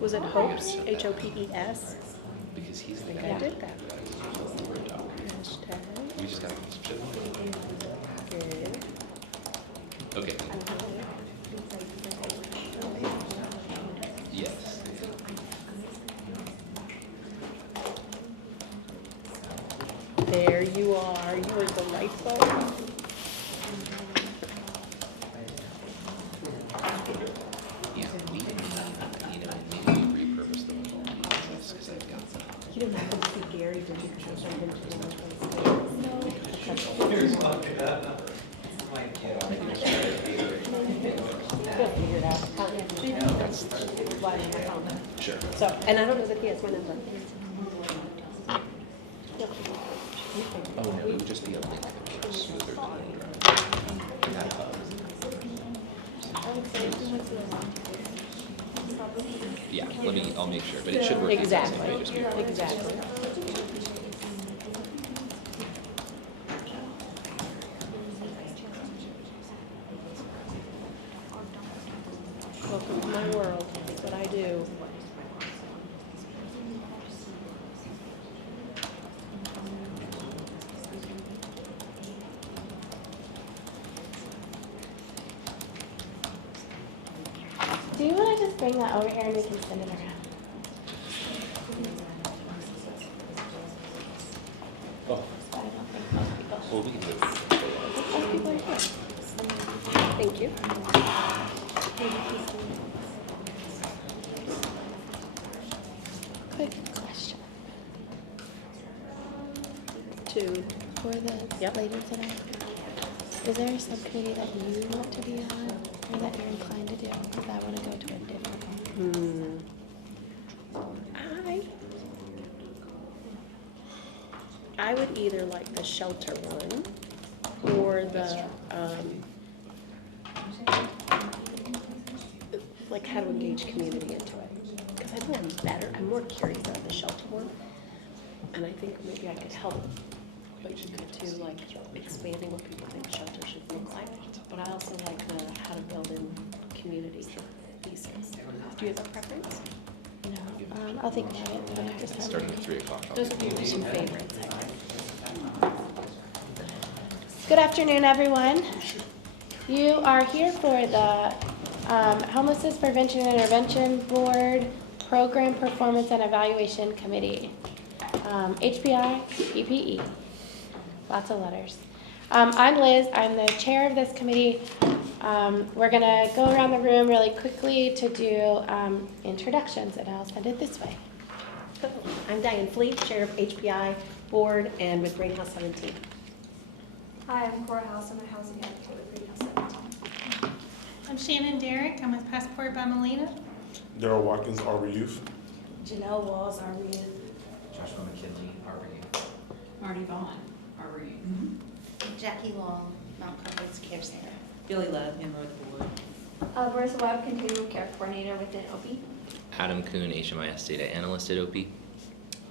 Was it Hopes? H-O-P-E-S? Because he's I the think guy. I did that. We just gotta get some shit. Hashtag. Okay. Yes. There you are. You are delightful. Yeah, we need to maybe repurpose the whole process because I've got some. You don't have to see Gary, did you? Because I've been to the We'll figure it out. Why am I on that? Sure. So, and I don't know that he has my number. Oh, no, it would just be a link that would be smoother than yeah, I'll make sure, but it should work. Exactly, Just be- exactly. Welcome to my world. That's what I do. Do you want to just bring that over here and we can send it around? Oh, But I don't think most people. well, we can do it. Most people are here. Thank you. Quick question Two. for the Yep. lady today. Is there a subcommittee that you want to be on or that you're inclined to do? Because I want to go to a dinner. I would either like the shelter one or the, like how to engage community into it. Because I know I'm more curious about the shelter one. And I think maybe I could help, but you could too, like expanding what people think shelter should look like. But I also like the how to build in community pieces. Do you have a preference? No, I'll think about it. But I just Starting at 3 o'clock. I'll Those be would be some able to- favorites, I think. Good afternoon, everyone. You are here for the Homelessness Prevention and Intervention Board Program Performance and Evaluation Committee, HPI, EPE, lots of letters. I'm Liz, I'm the chair of this committee. We're gonna go around the room really quickly to do introductions, and I'll send it this way. I'm Diane Fleet, Chair of HPI Board and with Greenhouse 17. Hi, I'm Cora House. I'm a housing advocate with Greenhouse 17. I'm Shannon Derrick. I'm with Passport by Melina. Daryl Watkins, Arbor Youth. Janelle Walls, Arbor Youth. Joshua McKinley, Arbor Youth. Marty Vaughn, Arbor Youth. Jackie Long, Mount Conference Care Center. Billy Love, Inroad Board. Marissa Webb, Continuum Care Coordinator within OP. Adam Kuhn, HMIS Data Analyst at OP.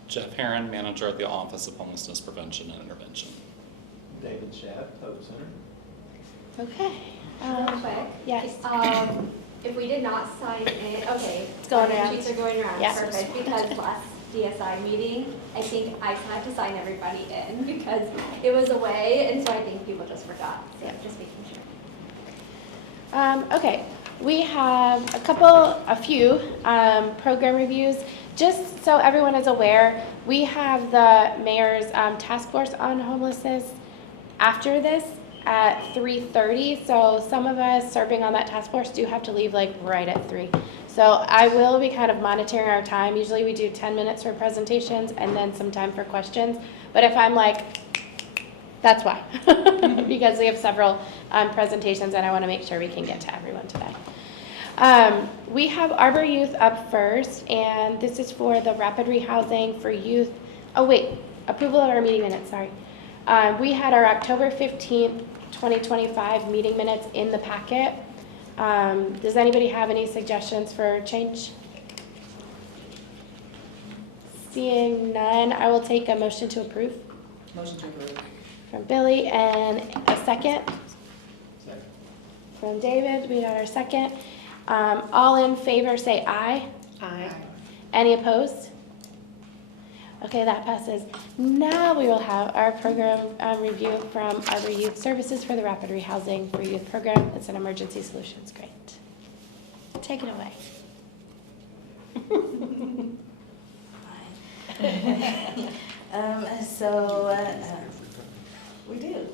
Jeff Herron, Manager at the Office of Homelessness Prevention and Intervention. David Schaff, Hope Center. Okay. Real quick. Yes. If we did not sign in, okay. It's going around. Sheets are going around, Yes. perfect, because last DSI meeting, I think I had to sign everybody in because it was away, and so I think people just forgot, so Yeah. just making sure. Okay, we have a few program reviews. Just so everyone is aware, we have the mayor's task force on homelessness after this at 3:30. So some of us serving on that task force do have to leave like right at 3. So I will be kind of monitoring our time. Usually we do 10 minutes for presentations and then some time for questions. But if I'm like, that's why, because we have several presentations and I want to make sure we can get to everyone today. We have Arbor Youth up first, and this is for the rapid rehousing for youth. Oh wait, approval of our meeting minutes, sorry. We had our October 15th, 2025 meeting minutes in the packet. Does anybody have any suggestions for change? Seeing none, I will take a motion to approve. Motion to approve. From Billy, and a second Second. from David. We got our second. All in favor say aye. Aye. Any opposed? Okay, that passes. Now we will have our program review from Arbor Youth Services for the Rapid Rehousing for Youth Program. It's an emergency solutions grant. Take it away. We do.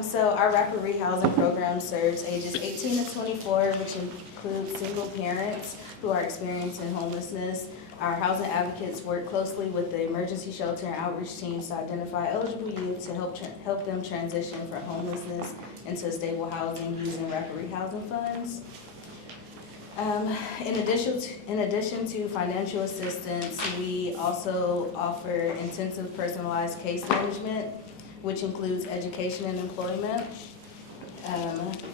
So our rapid rehousing program serves ages 18 to 24, which includes single parents who are experiencing homelessness. Our housing advocates work closely with the emergency shelter and outreach teams to identify eligible youth to help them transition from homelessness into stable housing using rapid rehousing funds. In addition to financial assistance, we also offer intensive personalized case management, which includes education and employment,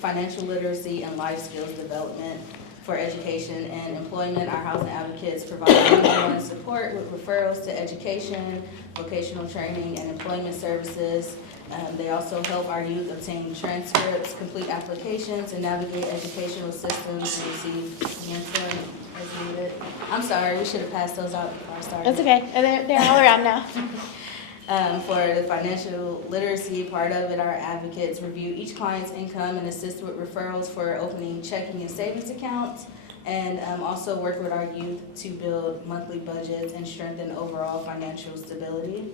financial literacy, and life skills development. For education and employment, our housing advocates provide one-on-one support with referrals to education, vocational training, and employment services. They also help our youth obtain transcripts, complete applications, and navigate educational systems and receive mentoring as needed. I'm sorry, we should have passed those out before I started. That's okay. They're all around now. For the financial literacy part of it, our advocates review each client's income and assist with referrals for opening checking and savings accounts, and also work with our youth to build monthly budgets and strengthen overall financial stability.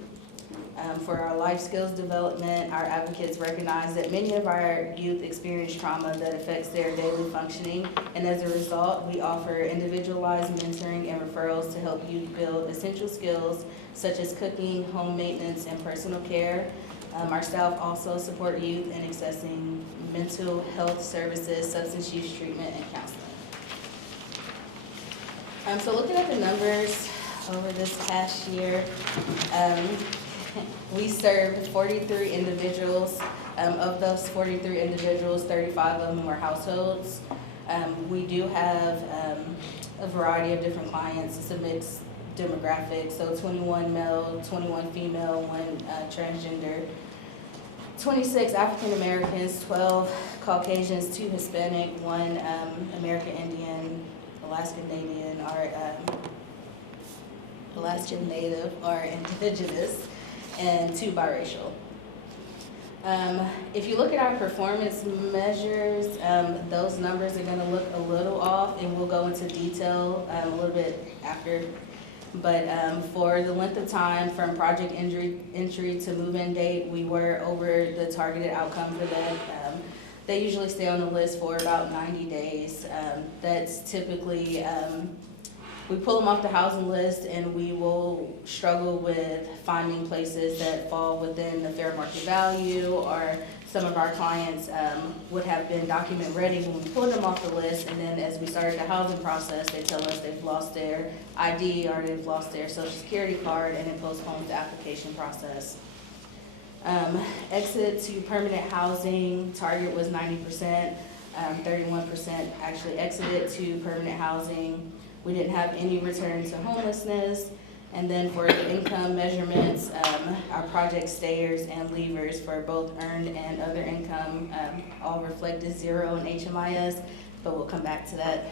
For our life skills development, our advocates recognize that many of our youth experience trauma that affects their daily functioning, and as a result, we offer individualized mentoring and referrals to help youth build essential skills such as cooking, home maintenance, and personal care. Our staff also support youth in accessing mental health services, substance use treatment, and counseling. So looking at the numbers over this past year, we served 43 individuals. Of those 43 individuals, 35 of them were households. We do have a variety of different clients. It's a mixed demographic, so 21 male, 21 female, 1 transgender, 26 African Americans, 12 Caucasians, 2 Hispanic, 1 American Indian, Alaskan Native or indigenous, and 2 biracial. If you look at our performance measures, those numbers are going to look a little off, and we'll go into detail a little bit after. But for the length of time from project entry to move-in date, we were over the targeted outcome for that. They usually stay on the list for about 90 days. That's typically, we pull them off the housing list, and we will struggle with finding places that fall within the fair market value, or some of our clients would have been document ready when we pulled them off the list, and then as we started the housing process, they tell us they've lost their ID or they've lost their social security card, and it postpones the application process. Exit to permanent housing, target was 90%, 31% actually exited to permanent housing. We didn't have any return to homelessness. And then for the income measurements, our project stayers and leavers for both earned and other income all reflected 0 in HMIS, but we'll come back to that.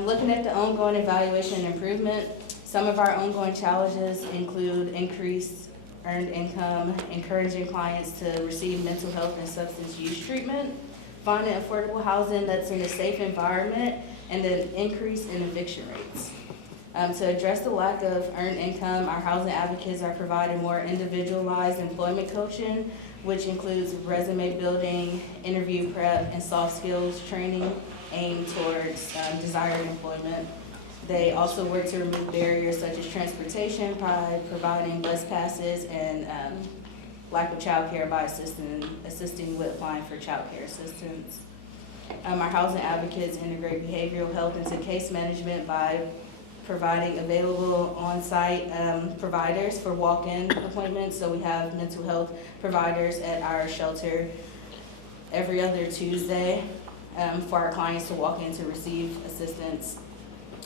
Looking at the ongoing evaluation and improvement, some of our ongoing challenges include increased earned income, encouraging clients to receive mental health and substance use treatment, finding affordable housing that's in a safe environment, and an increase in eviction rates. To address the lack of earned income, our housing advocates are providing more individualized employment coaching, which includes resume building, interview prep, and soft skills training aimed towards desired employment. They also work to remove barriers such as transportation by providing bus passes and lack of childcare by assisting with applying for childcare assistance. Our housing advocates integrate behavioral health into case management by providing available on-site providers for walk-in appointments. So we have mental health providers at our shelter every other Tuesday for our clients to walk in to receive assistance.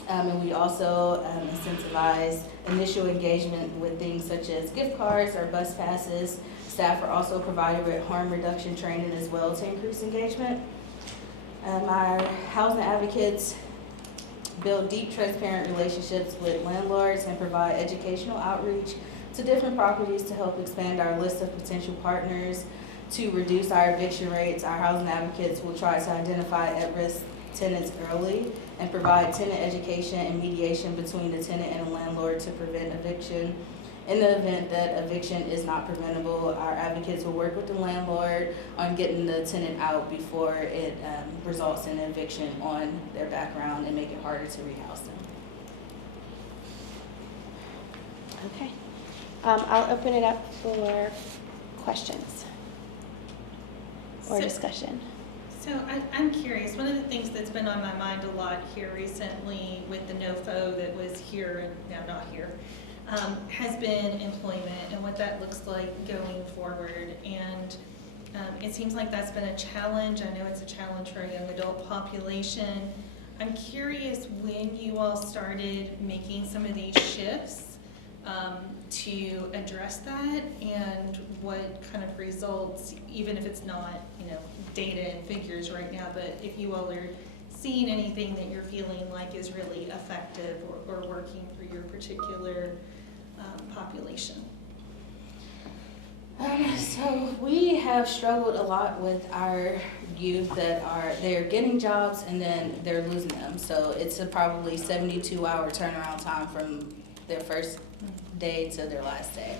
And we also incentivize initial engagement with things such as gift cards or bus passes. Staff are also provided with harm reduction training as well to increase engagement. Our housing advocates build deep, transparent relationships with landlords, and provide educational outreach to different properties to help expand our list of potential partners. To reduce our eviction rates, our housing advocates will try to identify at-risk tenants early and provide tenant education and mediation between the tenant and the landlord to prevent eviction. In the event that eviction is not preventable, our advocates will work with the landlord on getting the tenant out before it results in eviction on their background and make it harder to rehouse them. Okay. I'll open it up for questions or So- discussion. So I'm curious, one of the things that's been on my mind a lot here recently with the NOFO that was here and now not here, has been employment and what that looks like going forward. And it seems like that's been a challenge. I know it's a challenge for a young adult population. I'm curious when you all started making some of these shifts to address that, and what kind of results, even if it's not, data and figures right now, but if you all are seeing anything that you're feeling like is really effective or working for your particular population. So we have struggled a lot with our youth that they're getting jobs and then they're losing them. So it's a probably 72-hour turnaround time from their first day to their last day.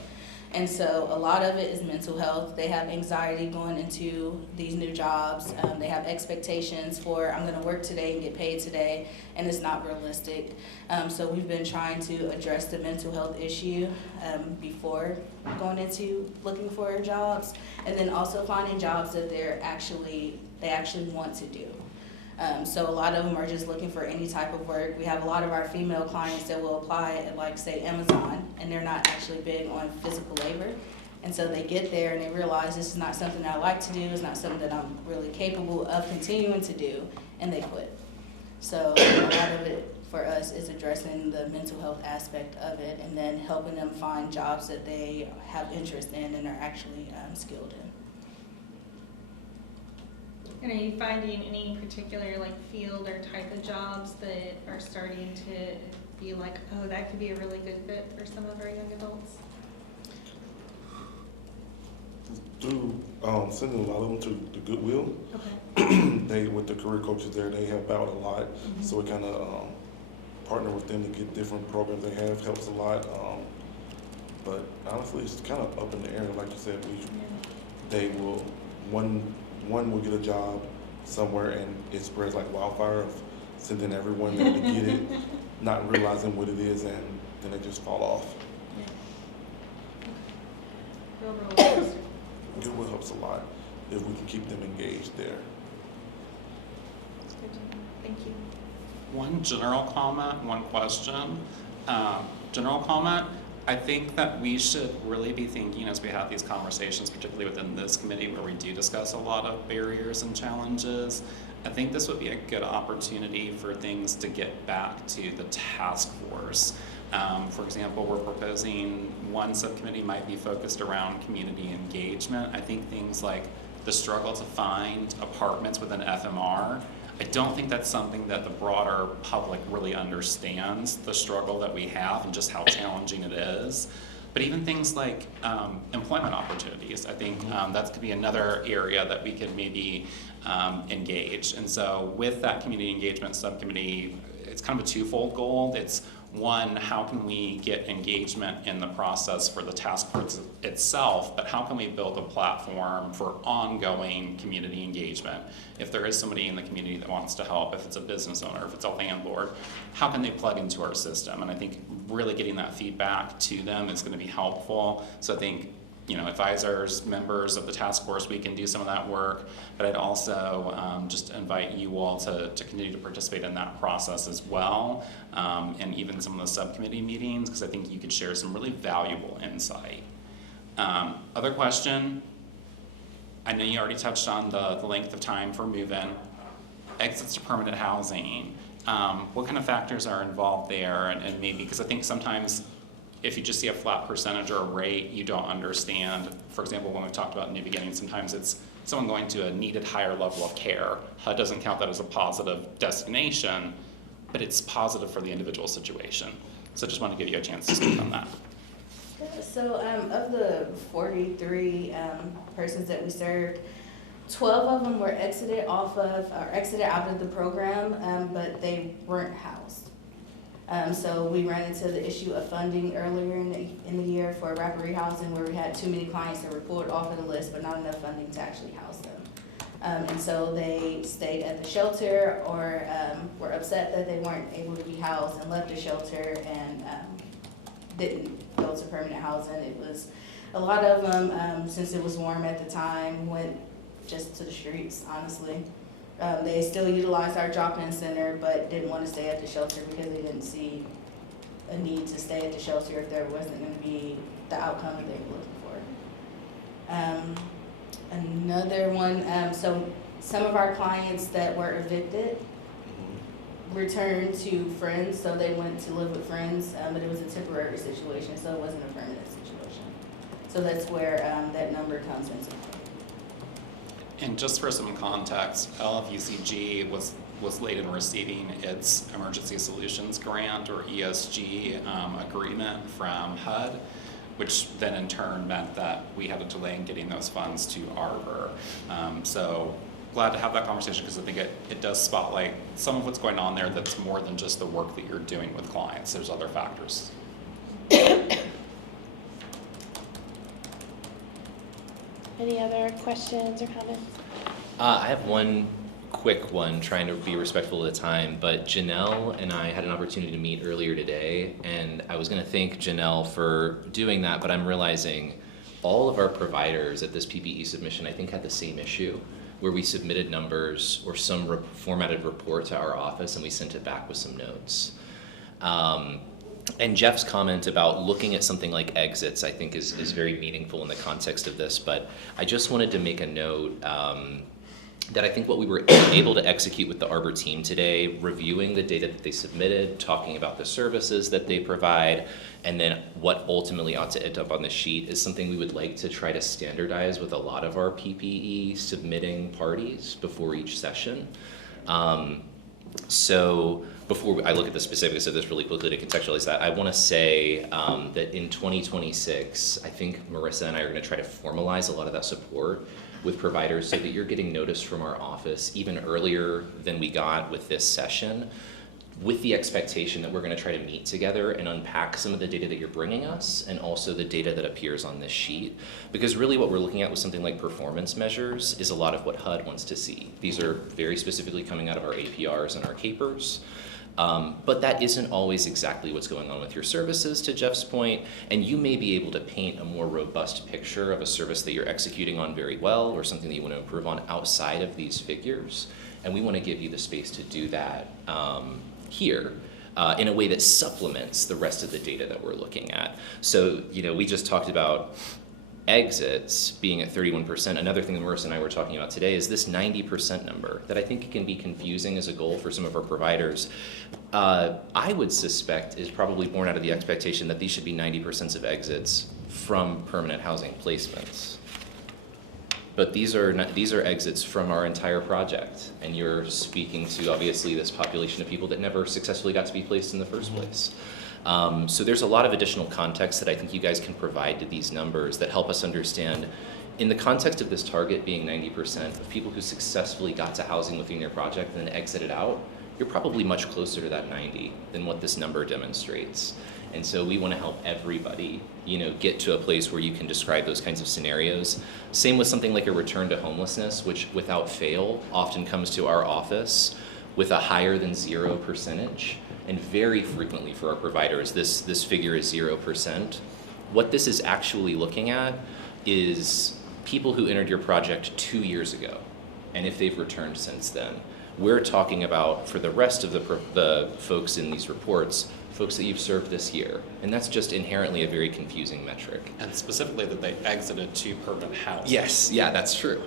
And so a lot of it is mental health. They have anxiety going into these new jobs. They have expectations for, I'm gonna work today and get paid today, and it's not realistic. So we've been trying to address the mental health issue before going into looking for jobs, and then also finding jobs that they actually want to do. So a lot of them are just looking for any type of work. We have a lot of our female clients that will apply at, like, say, Amazon, and they're not actually big on physical labor. And so they get there and they realize this is not something that I like to do, it's not something that I'm really capable of continuing to do, and they quit. So a lot of it for us is addressing the mental health aspect of it, and then helping them find jobs that they have interest in and are actually skilled in. And are you finding any particular field or type of jobs that are starting to be like, oh, that could be a really good fit for some of our young adults? Through sending a lot of them to the Goodwill, Okay. they, with the career coaches there, they help out a lot. So we kind of partner with them to get different programs they have, helps a lot. But honestly, it's kind of up in the air. Like you said, they will, one will get a job somewhere and it spreads like wildfire of sending everyone there to get it, not realizing what it is, and then they just fall off. Real Goodwill helps a lot if we can keep them engaged there. Thank you. One general comment, one question. General comment, I think that we should really be thinking as we have these conversations, particularly within this committee where we do discuss a lot of barriers and challenges. I think this would be a good opportunity for things to get back to the task force. For example, we're proposing one subcommittee might be focused around community engagement. I think things like the struggle to find apartments within FMR, I don't think that's something that the broader public really understands, the struggle that we have and just how challenging it is. But even things like employment opportunities, I think that could be another area that we could maybe engage. And so with that community engagement subcommittee, it's kind of a twofold goal. It's one, how can we get engagement in the process for the task force itself, but how can we build a platform for ongoing community engagement? If there is somebody in the community that wants to help, if it's a business owner, if it's a landlord, how can they plug into our system? And I think really getting that feedback to them is going to be helpful. So I think, advisors, members of the task force, we can do some of that work, but I'd also just invite you all to continue to participate in that process as well, and even some of the subcommittee meetings, because I think you could share some really valuable insight. Other question, I know you already touched on the length of time for move-in, exits to permanent housing. What kind of factors are involved there, and maybe, because I think sometimes if you just see a flat percentage or a rate, you don't understand. For example, when we talked about new beginnings, sometimes it's someone going to a needed higher level of care. HUD doesn't count that as a positive destination, but it's positive for the individual situation. So I just want to give you a chance to speak on that. So of the 43 persons that we served, 12 of them were exited out of the program, but they weren't housed. So we ran into the issue of funding earlier in the year for rapid rehousing, where we had too many clients that were pulled off of the list, but not enough funding to actually house them. And so they stayed at the shelter, or were upset that they weren't able to be housed and left the shelter and didn't go to permanent housing. It was a lot of them, since it was warm at the time, went just to the streets, honestly. They still utilized our drop-in center, but didn't want to stay at the shelter because they didn't see a need to stay at the shelter if there wasn't going to be the outcome that they were looking for. Another one, so some of our clients that were evicted returned to friends, so they went to live with friends, but it was a temporary situation, so it wasn't a permanent situation. So that's where that number comes into play. And just for some context, LFUCG was late in receiving its Emergency Solutions Grant, or ESG, agreement from HUD, which then in turn meant that we had a delay in getting those funds to Arbor. So glad to have that conversation, because I think it does spotlight some of what's going on there that's more than just the work that you're doing with clients. There's other factors. Any other questions or comments? I have one quick one, trying to be respectful of the time, but Janelle and I had an opportunity to meet earlier today, and I was going to thank Janelle for doing that, but I'm realizing all of our providers at this PPE submission, I think, had the same issue, where we submitted numbers or some formatted report to our office, and we sent it back with some notes. And Jeff's comment about looking at something like exits, I think, is very meaningful in the context of this, but I just wanted to make a note that I think what we were able to execute with the Arbor team today, reviewing the data that they submitted, talking about the services that they provide, and then what ultimately ought to end up on the sheet, is something we would like to try to standardize with a lot of our PPE submitting parties before each session. So before I look at the specifics of this really quickly to contextualize that, I want to say that in 2026, I think Marissa and I are going to try to formalize a lot of that support with providers so that you're getting notice from our office even earlier than we got with this session, with the expectation that we're going to try to meet together and unpack some of the data that you're bringing us and also the data that appears on this sheet. Because really what we're looking at with something like performance measures is a lot of what HUD wants to see. These are very specifically coming out of our APRs and our capers. But that isn't always exactly what's going on with your services, to Jeff's point, and you may be able to paint a more robust picture of a service that you're executing on very well or something that you want to improve on outside of these figures, and we want to give you the space to do that here in a way that supplements the rest of the data that we're looking at. So, we just talked about exits being at 31%. Another thing that Marissa and I were talking about today is this 90% number that I think can be confusing as a goal for some of our providers. I would suspect is probably born out of the expectation that these should be 90% of exits from permanent housing placements. But these are exits from our entire project, and you're speaking to obviously this population of people that never successfully got to be placed in the first place. So there's a lot of additional context that I think you guys can provide to these numbers that help us understand, in the context of this target being 90% of people who successfully got to housing within your project and then exited out, you're probably much closer to that 90 than what this number demonstrates. And so we want to help everybody, get to a place where you can describe those kinds of scenarios. Same with something like a return to homelessness, which without fail often comes to our office with a higher than 0%. And very frequently for our providers, this figure is 0%. What this is actually looking at is people who entered your project 2 years ago, and if they've returned since then. We're talking about, for the rest of the folks in these reports, folks that you've served this year. And that's just inherently a very confusing metric. And specifically that they exited to permanent housing. Yes, yeah, that's true.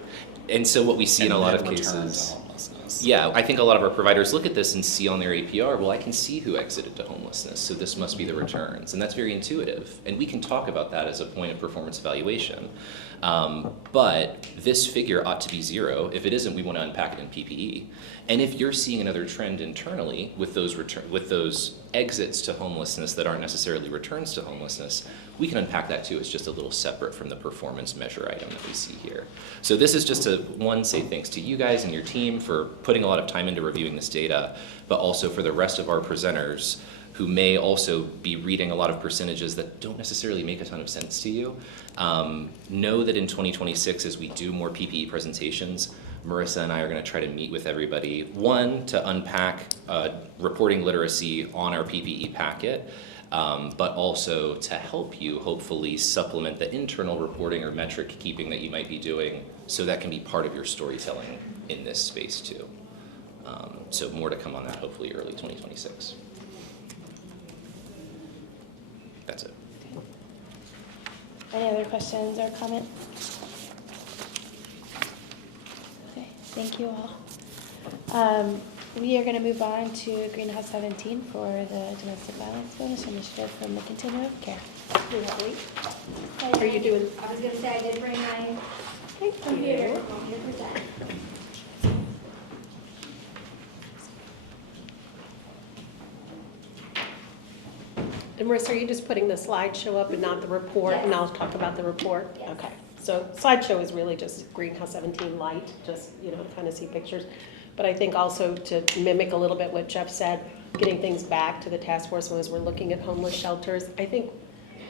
And so what we see in a lot of returned cases, to homelessness. yeah, I think a lot of our providers look at this and see on their APR, well, I can see who exited to homelessness, so this must be the returns. And that's very intuitive. And we can talk about that as a point of performance evaluation. But this figure ought to be 0. If it isn't, we want to unpack it in PPE. And if you're seeing another trend internally with those exits to homelessness that aren't necessarily returns to homelessness, we can unpack that too. It's just a little separate from the performance measure item that we see here. So this is just to, one, say thanks to you guys and your team for putting a lot of time into reviewing this data, but also for the rest of our presenters who may also be reading a lot of percentages that don't necessarily make a ton of sense to you. Know that in 2026, as we do more PPE presentations, Marissa and I are going to try to meet with everybody, one, to unpack reporting literacy on our PPE packet, but also to help you hopefully supplement the internal reporting or metric keeping that you might be doing, so that can be part of your storytelling in this space too. So more to come on that hopefully early 2026. That's it. Any other questions or comments? Okay, thank you all. We are going to move on to Greenhouse 17 for the Domestic Violence Bonus Initiative from the Continuum of Care. Are you doing? I was gonna say, I did bring my Thank computer you. to present. And Marissa, are you just putting the slideshow up and not the report? And Yes. I'll talk about the report? Yes. Okay. So slideshow is really just Greenhouse 17 light, just, kind of see pictures. But I think also to mimic a little bit what Jeff said, getting things back to the task force as we're looking at homeless shelters. I think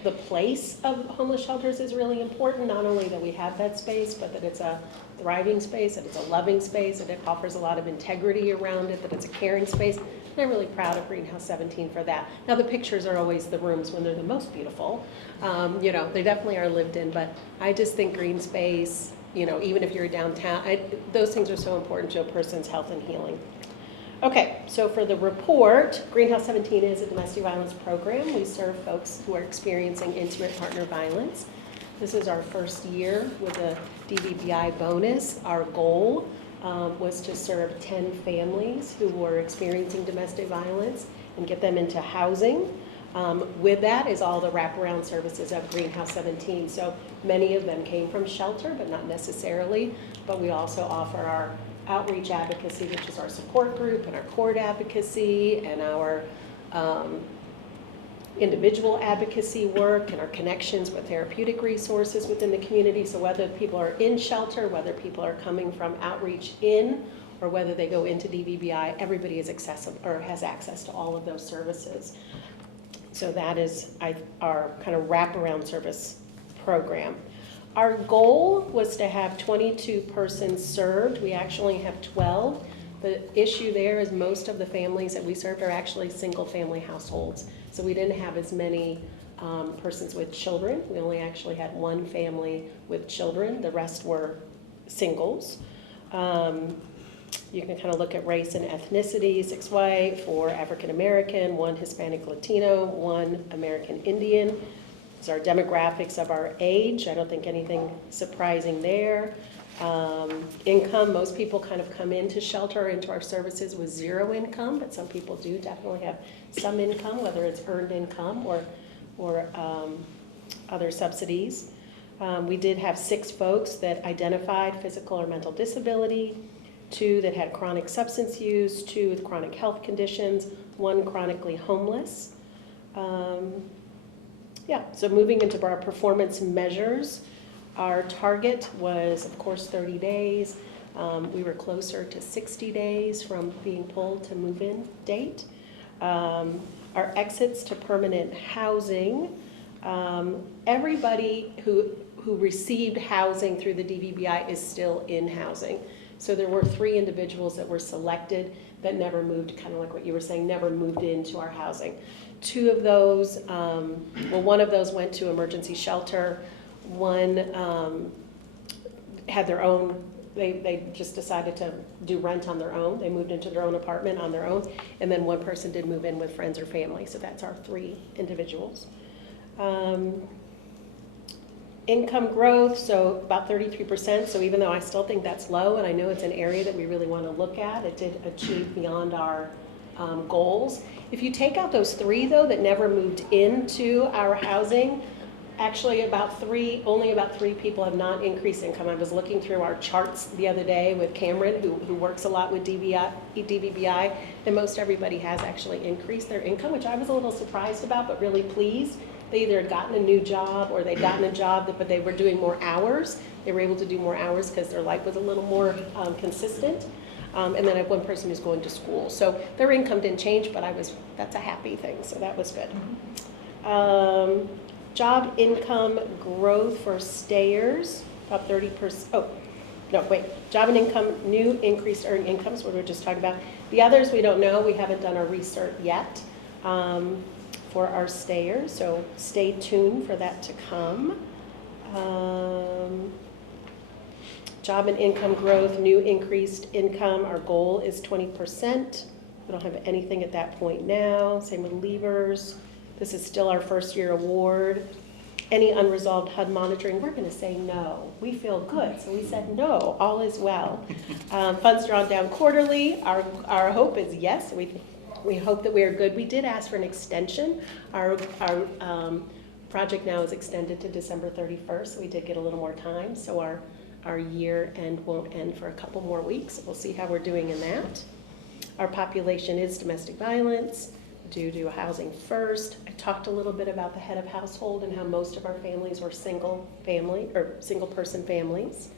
the place of homeless shelters is really important, not only that we have that space, but that it's a thriving space, that it's a loving space, that it offers a lot of integrity around it, that it's a caring space. And I'm really proud of Greenhouse 17 for that. Now, the pictures are always the rooms when they're the most beautiful. They definitely are lived in, but I just think green space, even if you're downtown, those things are so important to a person's health and healing. Okay, so for the report, Greenhouse 17 is a domestic violence program. We serve folks who are experiencing intimate partner violence. This is our first year with a DVBI bonus. Our goal was to serve 10 families who were experiencing domestic violence and get them into housing. With that is all the wraparound services of Greenhouse 17. So many of them came from shelter, but not necessarily. But we also offer our outreach advocacy, which is our support group, and our court advocacy, and our individual advocacy work, and our connections with therapeutic resources within the community. So whether people are in shelter, whether people are coming from outreach in, or whether they go into DVBI, everybody is accessible or has access to all of those services. So that is our kind of wraparound service program. Our goal was to have 22 persons served. We actually have 12. The issue there is most of the families that we served are actually single-family households. So we didn't have as many persons with children. We only actually had one family with children. The rest were singles. You can kind of look at race and ethnicity, 6 white, 4 African American, 1 Hispanic Latino, 1 American Indian. These are demographics of our age. I don't think anything surprising there. Income, most people kind of come into shelter, into our services with 0 income, but some people do definitely have some income, whether it's earned income or other subsidies. We did have 6 folks that identified physical or mental disability, 2 that had chronic substance use, 2 with chronic health conditions, 1 chronically homeless. So moving into our performance measures, our target was, of course, 30 days. We were closer to 60 days from being pulled to move-in date. Our exits to permanent housing, everybody who received housing through the DVBI is still in housing. So there were 3 individuals that were selected that never moved, kind of like what you were saying, never moved into our housing. 2 of those, one of those went to emergency shelter. 1 had their own, they just decided to do rent on their own. They moved into their own apartment on their own. And then 1 person did move in with friends or family. So that's our 3 individuals. Income growth, so about 33%. So even though I still think that's low, and I know it's an area that we really want to look at, it did achieve beyond our goals. If you take out those 3, though, that never moved into our housing, actually only about three people have not increased income. I was looking through our charts the other day with Cameron, who works a lot with DVBI, and most everybody has actually increased their income, which I was a little surprised about, but really pleased. They either had gotten a new job or they'd gotten a job, but they were doing more hours. They were able to do more hours because their life was a little more consistent. And then I have one person who's going to school. So their income didn't change, but that's a happy thing, so that was good. Job income growth for stayers, about 30%. Oh, no, wait. Job and income, new increased earned incomes, what we were just talking about. The others we don't know. We haven't done our research yet for our stayers, so stay tuned for that to come. Job and income growth, new increased income, our goal is 20%. We don't have anything at that point now. Same with leavers. This is still our first year award. Any unresolved HUD monitoring, we're going to say no. We feel good, so we said no, all is well. Funds drawn down quarterly, our hope is yes. We hope that we are good. We did ask for an extension. Our project now is extended to December 31st, so we did get a little more time. So our year end won't end for a couple more weeks. We'll see how we're doing in that. Our population is domestic violence due to housing first. I talked a little bit about the head of household and how most of our families were single family or single person families.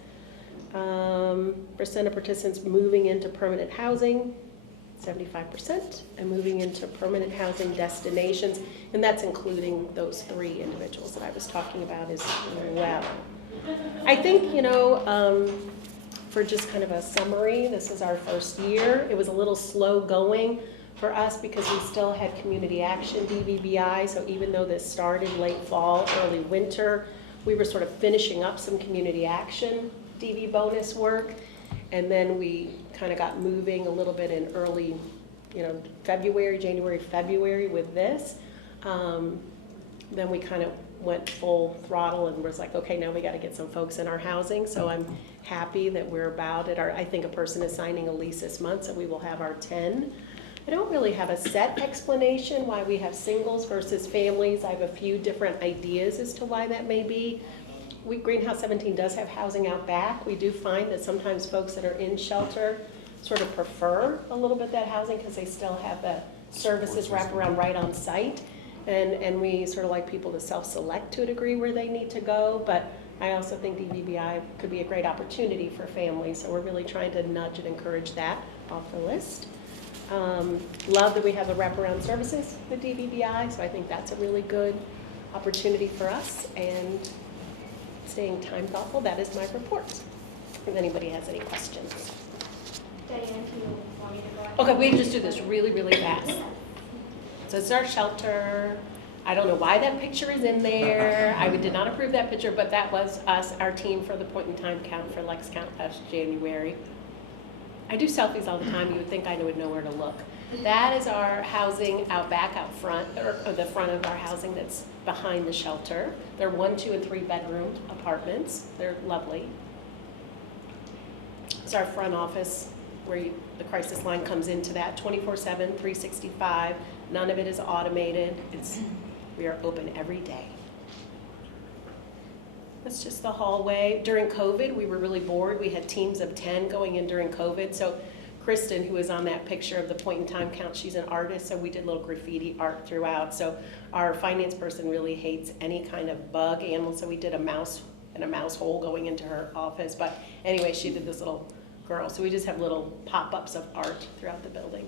Percent of participants moving into permanent housing, 75%, and moving into permanent housing destinations, and that's including those 3 individuals that I was talking about as well. I think, for just kind of a summary, this is our first year. It was a little slow going for us because we still had community action DVBI, so even though this started late fall, early winter, we were sort of finishing up some community action DV bonus work, and then we kind of got moving a little bit in early, January, February with this. Then we kind of went full throttle and was like, okay, now we got to get some folks in our housing. So I'm happy that we're about at I think a person is signing a lease this month, so we will have our 10. I don't really have a set explanation why we have singles versus families. I have a few different ideas as to why that may be. Greenhouse 17 does have housing out back. We do find that sometimes folks that are in shelter sort of prefer a little bit that housing because they still have the services wrapped around right on site. And we sort of like people to self-select to a degree where they need to go, but I also think DVBI could be a great opportunity for families, so we're really trying to nudge and encourage that off the list. Love that we have the wraparound services with DVBI, so I think that's a really good opportunity for us, and staying time thoughtful, that is my report. If anybody has any questions. Diane, do you want me to go ahead? Okay, we can just do this really, really fast. So it's our shelter. I don't know why that picture is in there. I did not approve that picture, but that was us, our team for the point in time count for Lex Count last January. I do selfies all the time. You would think I would know where to look. That is our housing out back, out front, or the front of our housing that's behind the shelter. They're 1, 2, and 3 bedroom apartments. They're lovely. It's our front office where the crisis line comes into that 24/7, 365. None of it is automated. We are open every day. That's just the hallway. During COVID, we were really bored. We had teams of 10 going in during COVID. So Kristen, who is on that picture of the point in time count, she's an artist, so we did little graffiti art throughout. So our finance person really hates any kind of bug animal, so we did a mouse and a mouse hole going into her office. But anyway, she did this little girl. So we just have little pop-ups of art throughout the building.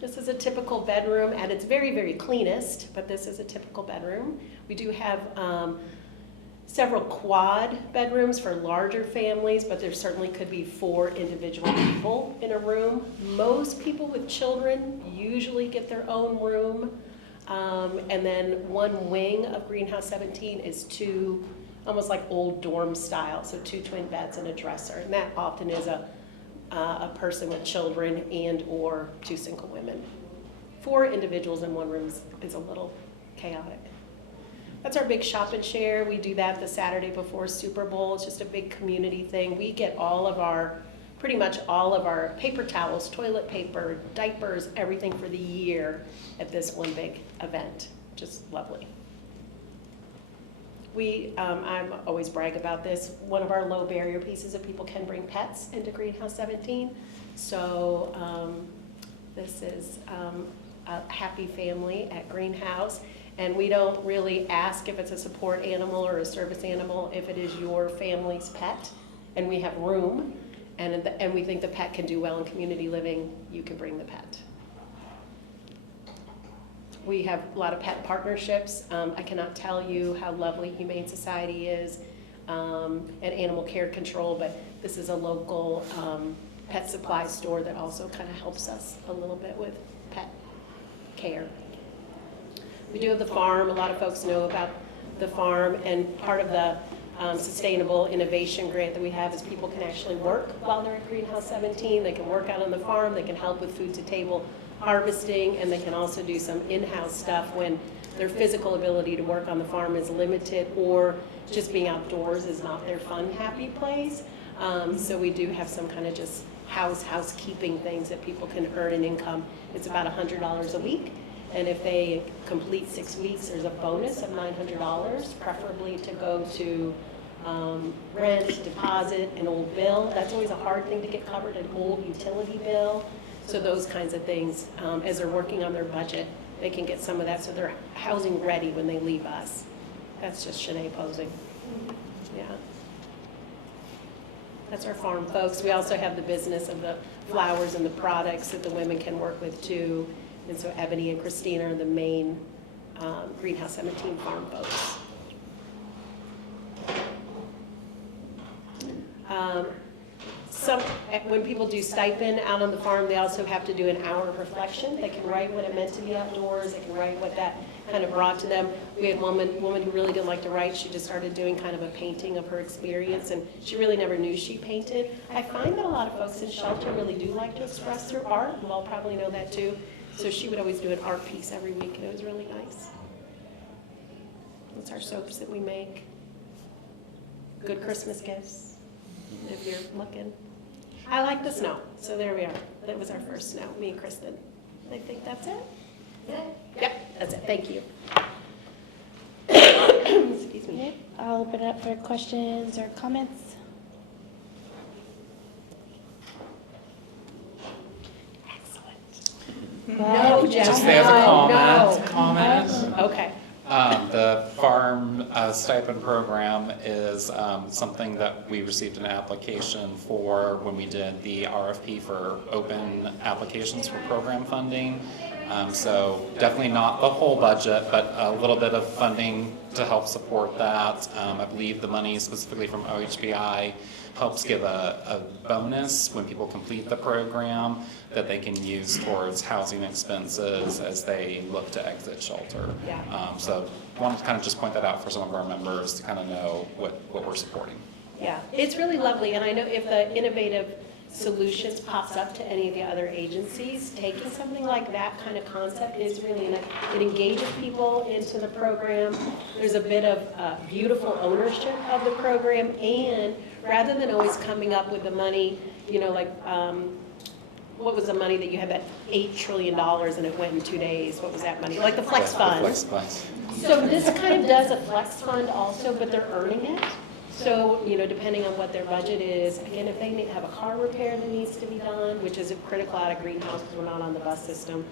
This is a typical bedroom at its very, very cleanest, but this is a typical bedroom. We do have several quad bedrooms for larger families, but there certainly could be 4 individual people in a room. Most people with children usually get their own room. And then one wing of Greenhouse 17 is 2, almost like old dorm style, so 2 twin beds and a dresser. And that often is a person with children and or 2 single women. 4 individuals in one room is a little chaotic. That's our big shop and share. We do that the Saturday before Super Bowl. It's just a big community thing. We get pretty much all of our paper towels, toilet paper, diapers, everything for the year at this one big event. Just lovely. I'm always brag about this, one of our low barrier pieces that people can bring pets into Greenhouse 17. So this is a happy family at Greenhouse. And we don't really ask if it's a support animal or a service animal, if it is your family's pet. And we have room, and we think the pet can do well in community living, you can bring the pet. We have a lot of pet partnerships. I cannot tell you how lovely Humane Society is and Animal Care Control, but this is a local pet supply store that also kind of helps us a little bit with pet care. We do have the farm. A lot of folks know about the farm, and part of the Sustainable Innovation Grant that we have is people can actually work while they're at Greenhouse 17. They can work out on the farm, they can help with food to table harvesting, and they can also do some in-house stuff when their physical ability to work on the farm is limited, or just being outdoors is not their fun, happy place. So we do have some kind of just housekeeping things that people can earn an income. It's about $100 a week, and if they complete 6 weeks, there's a bonus of $900, preferably to go to rent, deposit, an old bill. That's always a hard thing to get covered, an old utility bill. So those kinds of things, as they're working on their budget, they can get some of that so they're housing ready when they leave us. That's just Shanae posing. Yeah. That's our farm folks. We also have the business of the flowers and the products that the women can work with too. And so Ebony and Christina are the main Greenhouse 17 farm folks. When people do stipend out on the farm, they also have to do an hour of reflection. They can write what it meant to be outdoors. They can write what that kind of brought to them. We had one woman who really didn't like to write. She just started doing kind of a painting of her experience, and she really never knew she painted. I find that a lot of folks in shelter really do like to express through art. You all probably know that too. So she would always do an art piece every week, and it was really nice. That's our soaps that we make. Good Christmas gifts, if you're looking. I like the snow, so there we are. That was our first snow, me and Kristen. I think that's it? Yeah, that's it. Thank you. Excuse me. Okay, I'll open it up for questions or comments. Excellent. No, Jeff. Just as a No. comment. Okay. The farm stipend program is something that we received an application for when we did the RFP for open applications for program funding. So definitely not the whole budget, but a little bit of funding to help support that. I believe the money specifically from OHBI helps give a bonus when people complete the program that they can use towards housing expenses as they look to exit shelter. Yeah. So wanted to kind of just point that out for some of our members to kind of know what we're supporting. Yeah, it's really lovely, and I know if the Innovative Solutions pops up to any of the other agencies, taking something like that kind of concept is really nice. It engages people into the program. There's a bit of beautiful ownership of the program, and rather than always coming up with the money, you know, like, what was the money that you had, that $8 trillion and it went in 2 days? What was that money? Like the flex fund. Flex funds. So this kind of does a flex fund also, but they're earning it. So, you know, depending on what their budget is, again, if they have a car repair that needs to be done, which is critical out of Greenhouse because we're not on the bus system,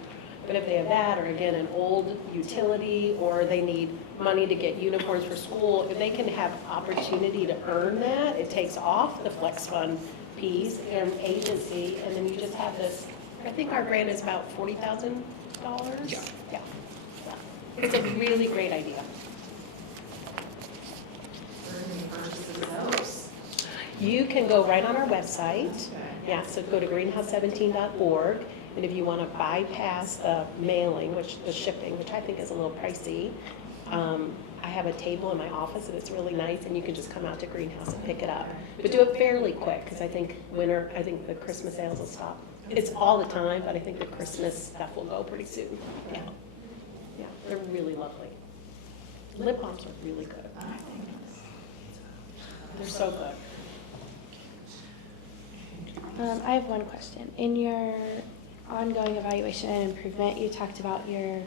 but if they have that, or again, an old utility, or they need money to get uniforms for school, if they can have opportunity to earn that, it takes off the flex fund piece and agency, and then you just have this, I think our grant is about $40,000. Yeah. Yeah. It's a really great idea. You can go right on our website. Yeah, so go to greenhouse17.org, and if you want to bypass the mailing, the shipping, which I think is a little pricey, I have a table in my office, and it's really nice, and you can just come out to Greenhouse and pick it up. But do it fairly quick, because I think the Christmas sales will stop. It's all the time, but I think the Christmas stuff will go pretty soon. Yeah, yeah, they're really lovely. Lip balms are really good. They're so good. I have one question. In your ongoing evaluation and improvement, you talked about your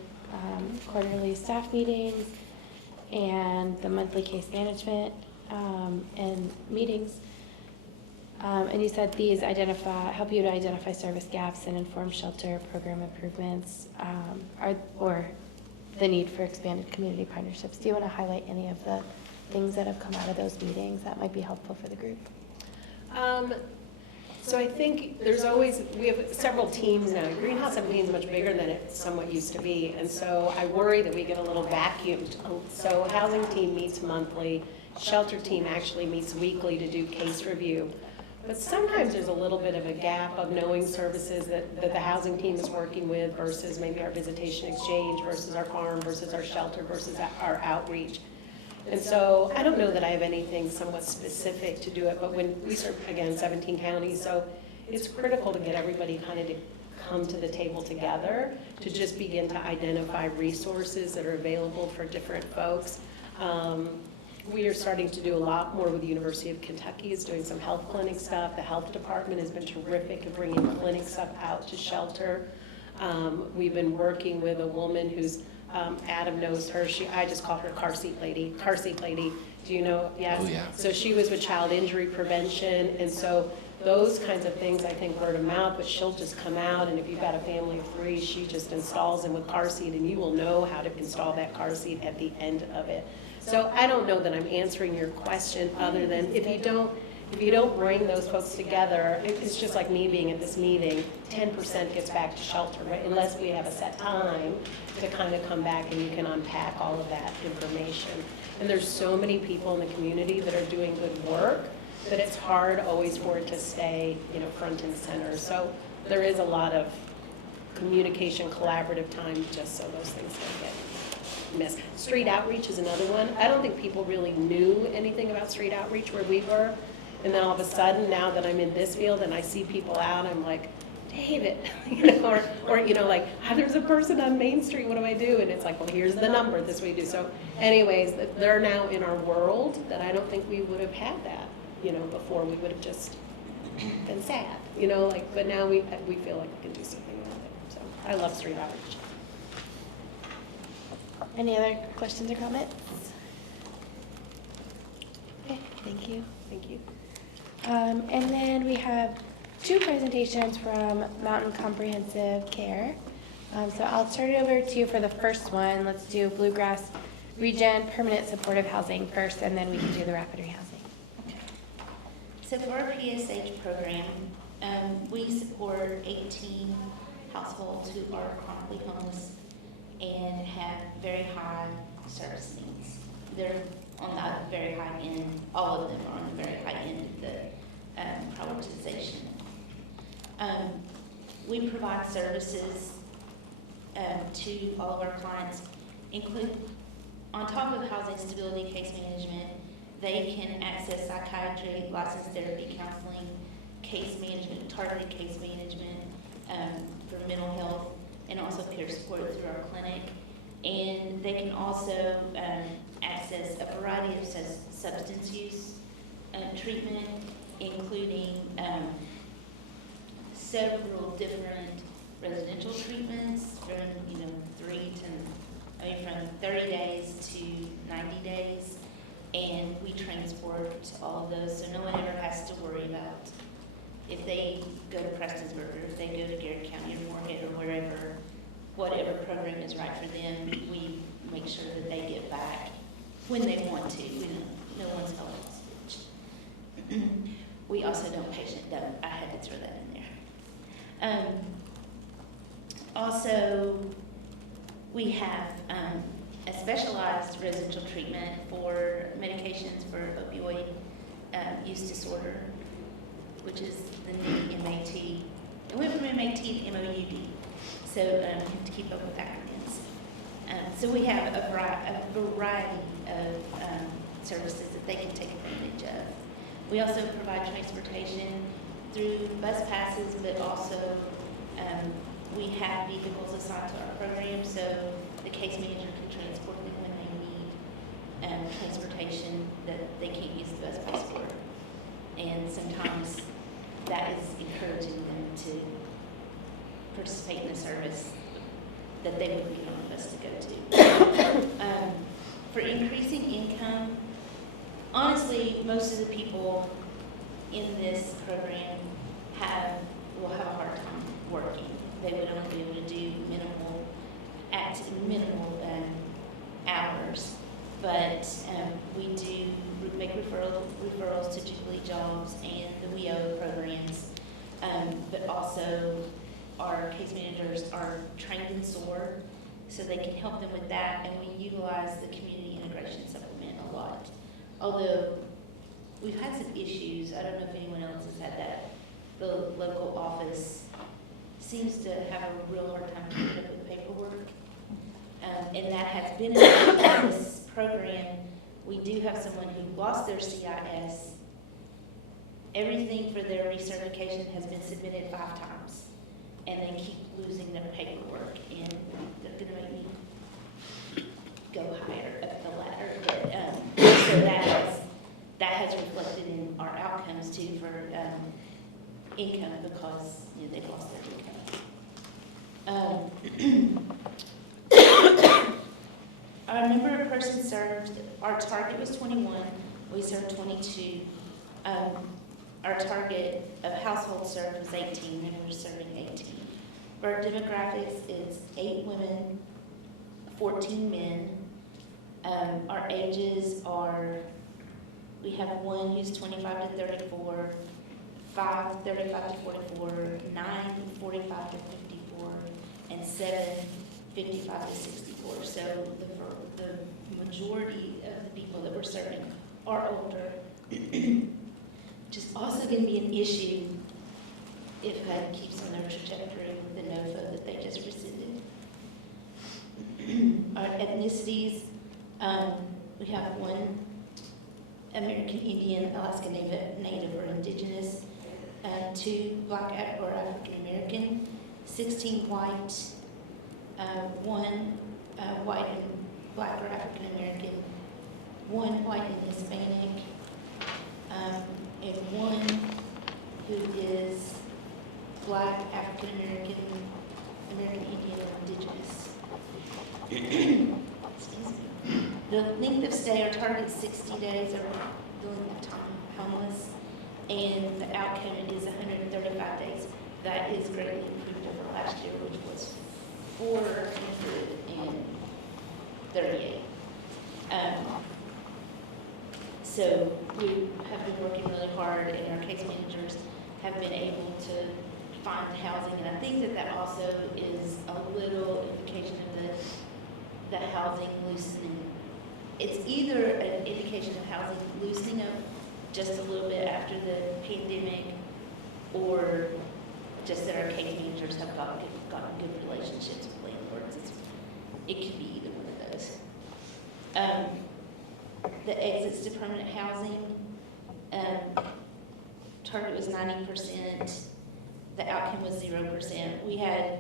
quarterly staff meetings. and the monthly case management and meetings. And you said these help you to identify service gaps and inform shelter program improvements, or the need for expanded community partnerships. Do you want to highlight any of the things that have come out of those meetings that might be helpful for the group? So I think we have several teams now. Greenhouse 17 is much bigger than it somewhat used to be, and so I worry that we get a little vacuumed. So housing team meets monthly, shelter team actually meets weekly to do case review. But sometimes there's a little bit of a gap of knowing services that the housing team is working with versus maybe our visitation exchange versus our farm versus our shelter versus our outreach. And so I don't know that I have anything somewhat specific to do it, but when we serve, again, 17 counties, so it's critical to get everybody kind of to come to the table together to just begin to identify resources that are available for different folks. We are starting to do a lot more with the University of Kentucky, is doing some health clinic stuff. The health department has been terrific at bringing clinic stuff out to shelter. We've been working with a woman who's, Adam knows her, I just call her car seat lady, do you know? Yes. Oh, yeah. So she was with child injury prevention, and so those kinds of things, I think, word of mouth, but she'll just come out, and if you've got a family of 3, she just installs them with car seat, and you will know how to install that car seat at the end of it. So I don't know that I'm answering your question other than if you don't bring those folks together, it's just like me being at this meeting, 10% gets back to shelter, right? Unless we have a set time to kind of come back and you can unpack all of that information. And there's so many people in the community that are doing good work that it's hard always for it to stay, front and center. So there is a lot of communication, collaborative time just so those things don't get missed. Street outreach is another one. I don't think people really knew anything about street outreach where we were. And then all of a sudden, now that I'm in this field and I see people out, I'm like, David, or like, there's a person on Main Street, what do I do? And it's like, well, here's the number, this is what we do. So anyways, they're now in our world that I don't think we would have had that, before. We would have just been sad, but now we feel like we can do something with it. So I love street outreach. Any other questions or comments? Okay, thank you. Thank you. And then we have 2 presentations from Mountain Comprehensive Care. So I'll turn it over to you for the first one. Let's do Bluegrass Region Permanent Supportive Housing first, and then we can do the rapid rehousing. Okay. So for our PSH program, we support 18 households who are chronically homeless and have very high service needs. They're on the very high end, all of them are on the very high end of the prioritization. We provide services to all of our clients, include, on top of housing stability case management, they can access psychiatry, licensed therapy, counseling, case management, targeted case management for mental health, and also peer support through our clinic. And they can also access a variety of substance use treatment, including several different residential treatments from from 30 days to 90 days, and we transport all of those, so no one ever has to worry about if they go to Prestonsburg, or if they go to Garrett County or Moorhead or wherever, whatever program is right for them, we make sure that they get back when they want to. No one's held hostage. We also don't patient dump. I had to throw that in there. Also, we have a specialized residential treatment for medications for opioid use disorder, which is the new MAT. It went from MAT to MOUD, so to keep up with acronyms. So we have a variety of services that they can take advantage of. We also provide transportation through bus passes, but also we have vehicles assigned to our program, so the case manager can transport them when they need transportation that they can't use the bus pass for. And sometimes that is encouraging them to participate in the service that they would be on a bus to go to. for increasing income, honestly, most of the people in this program will have a hard time working. They would only be able to do minimal hours. But we do make referrals to Jubilee Jobs and the WEO programs. But also our case managers are trained in SOAR, so they can help them with that, and we utilize the community integration supplement a lot. Although we've had some issues, I don't know if anyone else has had that. The local office seems to have a real hard time keeping up with paperwork. And that has been an issue in this program. We do have someone who lost their CIS. Everything for their recertification has been submitted 5 times, and they keep losing their paperwork, and they're gonna make me go higher up the ladder. But, so that has reflected in our outcomes too for income, because they've lost their income. Our number of persons served, our target was 21, we served 22. Our target of household served was 18, and we're serving 18. For our demographics, it's 8 women, 14 men. Our ages are, we have 1 who's 25 to 34, 5 35 to 44, 9 45 to 54, and 7 55 to 64. So the majority of the people that we're serving are older. Which is also going to be an issue if HUD keeps on their trajectory with the NOFA that they just rescinded. Our ethnicities, we have 1 American Indian, Alaska Native or Indigenous, 2 Black or African American, 16 white, 1 white and Black or African American, 1 white and Hispanic, and 1 who is Black, African American, American Indian, or Indigenous. Excuse me. The length of stay, our target is 60 days, or the length of time homeless, and the outcome is 135 days. That is greatly improved over last year, which was 438. So we have been working really hard, and our case managers have been able to find housing, and I think that also is a little indication of the housing loosening. It's either an indication of housing loosening up just a little bit after the pandemic, or just that our case managers have gotten good relationships with landlords. It could be either one of those. The exits to permanent housing, target was 90%. The outcome was 0%. We had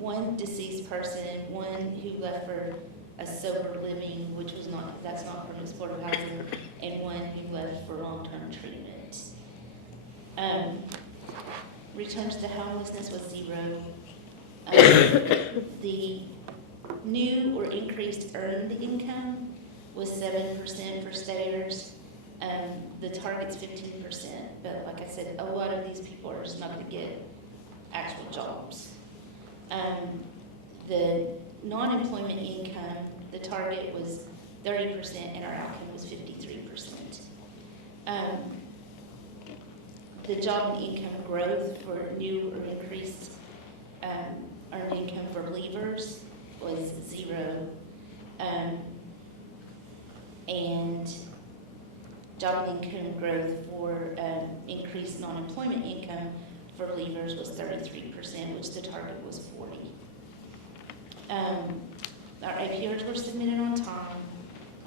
1 deceased person, 1 who left for a sober living, that's not permanent supportive housing, and 1 who left for long-term treatment. Returns to homelessness was 0. The new or increased earned income was 7% for stayers. The target's 15%, but like I said, a lot of these people are just not going to get actual jobs. The non-employment income, the target was 30%, and our outcome was 53%. The job and income growth for new or increased earned income for leavers was 0. And job and income growth for increased non-employment income for leavers was 33%, which the target was 40. Our APRs were submitted on time.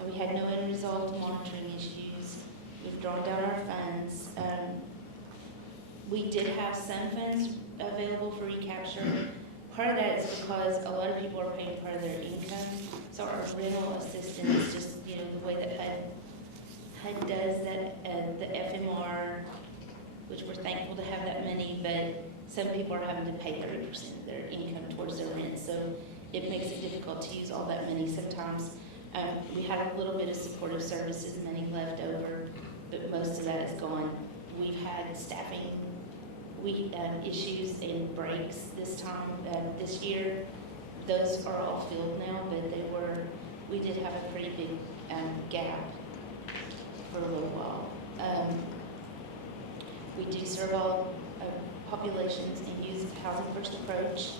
We had no unresolved monitoring issues. We've drawn down our funds. We did have some funds available for recapture. Part of that is because a lot of people are paying part of their income. So our rental assistance, just the way that HUD does that, the FMR, which we're thankful to have that money, but some people are having to pay 30% of their income towards their rent. So it makes it difficult to use all that money. Sometimes We had a little bit of supportive services money left over, but most of that is gone. We've had staffing issues and breaks this time, this year. Those are all filled now, but we did have a pretty big gap for a little while. We do serve all populations and use housing first approach.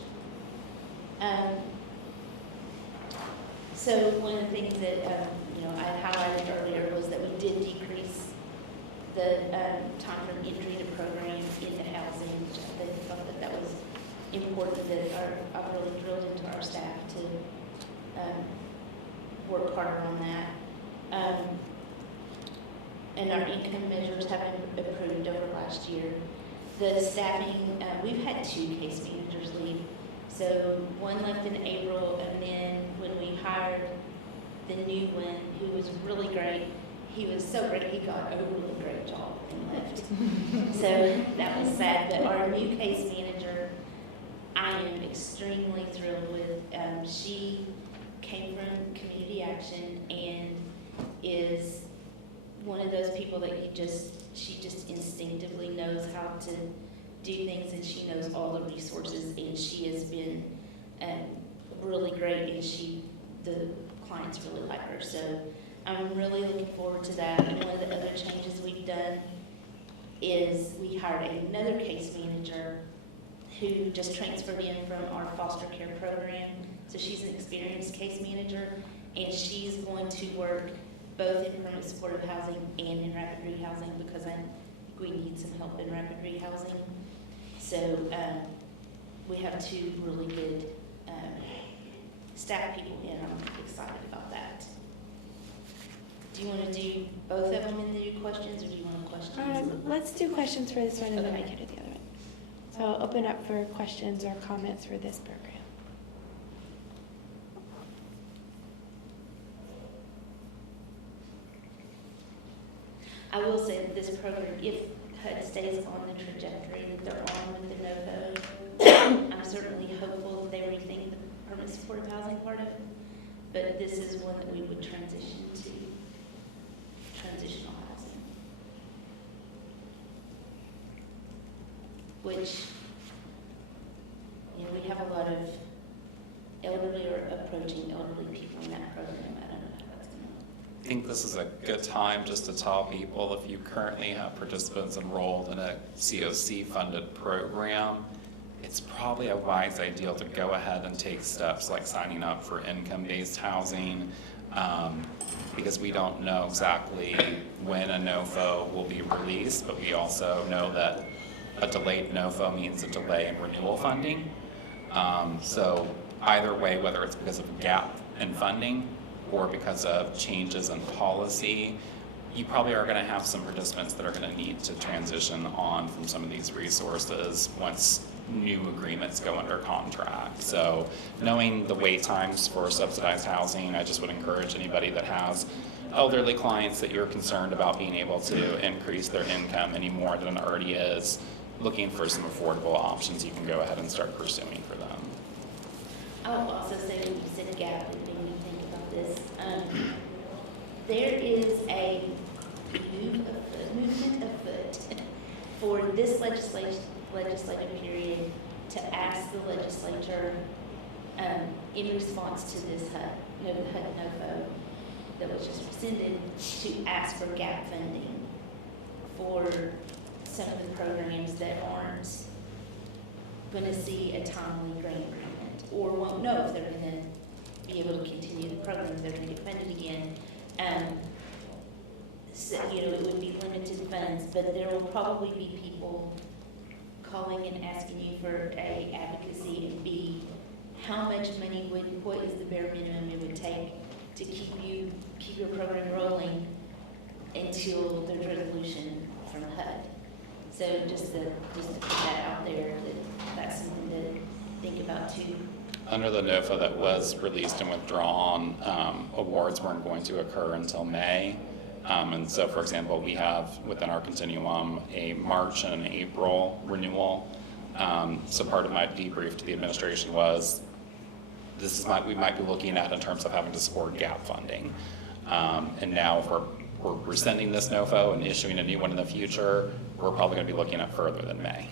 So one of the things that I highlighted earlier was that we did decrease the time from entry to program into housing, which I thought that was important, that I've really drilled into our staff to work harder on that. And our income measures have been improved over last year. The staffing, we've had 2 case managers leave. So one left in April, and then when we hired the new one, who was really great, he was so great, he got a really great job and left. So that was sad, but our new case manager, I am extremely thrilled with. She came from Community Action and is one of those people that she just instinctively knows how to do things, and she knows all the resources, and she has been really great, and the clients really like her. So I'm really looking forward to that. And one of the other changes we've done is we hired another case manager who just transferred in from our foster care program. So she's an experienced case manager, and she's going to work both in permanent supportive housing and in rapid rehousing, because I think we need some help in rapid rehousing. So we have 2 really good staff people in. I'm excited about that. Do you want to do both of them and then do questions, or do you want questions? Let's do questions for this one, and then we Okay. can do the other one. So I'll open up for questions or comments for this program. I will say that this program, if HUD stays on the trajectory that they're on with the NOVO, I'm certainly hopeful that they rethink the permanent supportive housing part of it. But this is one that we would transition to transitional housing, which, we have a lot of elderly or approaching elderly people in that program. I don't know how that's going to. I think this is a good time just to tell people, if you currently have participants enrolled in a COC-funded program, it's probably a wise idea to go ahead and take steps like signing up for income-based housing, because we don't know exactly when a NOFO will be released, but we also know that a delayed NOFO means a delay in renewal funding. So either way, whether it's because of a gap in funding or because of changes in policy, you probably are going to have some participants that are going to need to transition on from some of these resources once new agreements go under contract. So knowing the wait times for subsidized housing, I just would encourage anybody that has elderly clients that you're concerned about being able to increase their income any more than it already is, looking for some affordable options you can go ahead and start pursuing for them. I will also say, when you said gap, and made me think about this, there is a movement afoot for this legislative period to ask the legislature, in response to this HUD NOFO that was just rescinded, to ask for gap funding for some of the programs that aren't going to see a timely grant agreement, or won't know if they're going to be able to continue the program, if they're going to get funded again. So, it would be limited funds, but there will probably be people calling and asking you for A, advocacy, and B, how much money what is the bare minimum it would take to keep your program rolling until there's resolution from HUD. So just to put that out there, that's something to think about too. Under the NOFA that was released and withdrawn, awards weren't going to occur until May. And so, for example, we have within our continuum a March and an April renewal. So part of my debrief to the administration was we might be looking at in terms of having to support gap funding. And now if we're rescinding this NOFO and issuing a new one in the future, we're probably gonna be looking at further than May.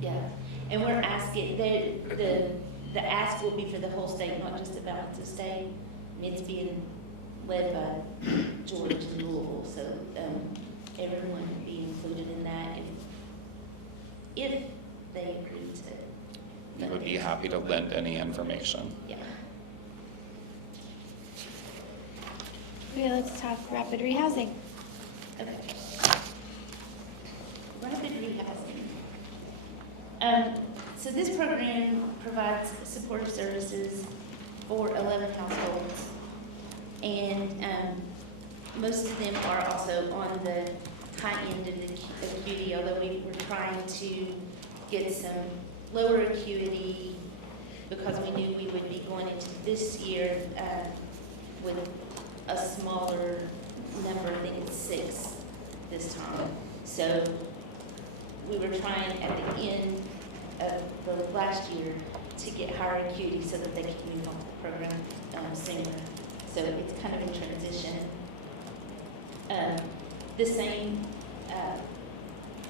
Yeah, and we're asking, the ask will be for the whole state, not just the balance of state. I mean, it's being led by George and Louisville, so everyone would be included in that if they agree to. We would be happy to lend any information. Yeah. Okay, let's talk rapid rehousing. Okay. Rapid rehousing. So this program provides supportive services for 11 households. And most of them are also on the high end of the acuity, although we were trying to get some lower acuity because we knew we would be going into this year with a smaller number, I think it's 6 this time. So we were trying at the end of the last year to get higher acuity so that they could move on the program sooner. So it's kind of a transition. The same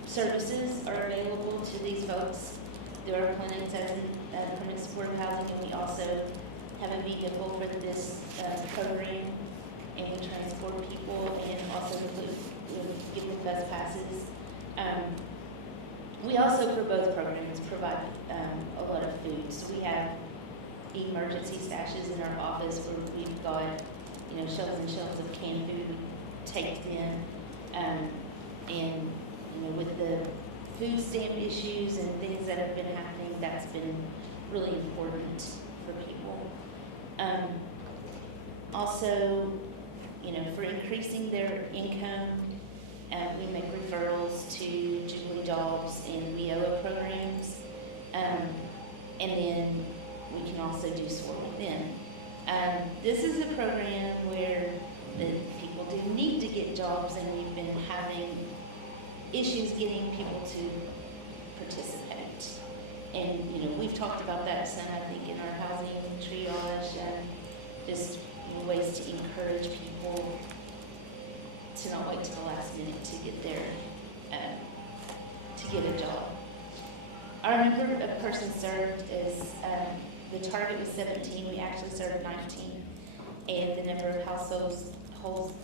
services are available to these folks. There are clinics as in permanent supportive housing, and we also have a vehicle for this program, and we transport people and also give them bus passes. We also, for both programs, provide a lot of food. So we have emergency stashes in our office where we've got, shelves and shelves of canned food we take in. And, with the food stamp issues and things that have been happening, that's been really important for people. Also, for increasing their income, we make referrals to Jubilee Jobs and WIOA programs, and then we can also do SOAR Within. This is a program where the people do need to get jobs, and we've been having issues getting people to participate. And we've talked about that some, I think, in our housing triage, just ways to encourage people to not wait till the last minute to get their to get a job. Our number of persons served is the target was 17. We actually served 19, and the number of households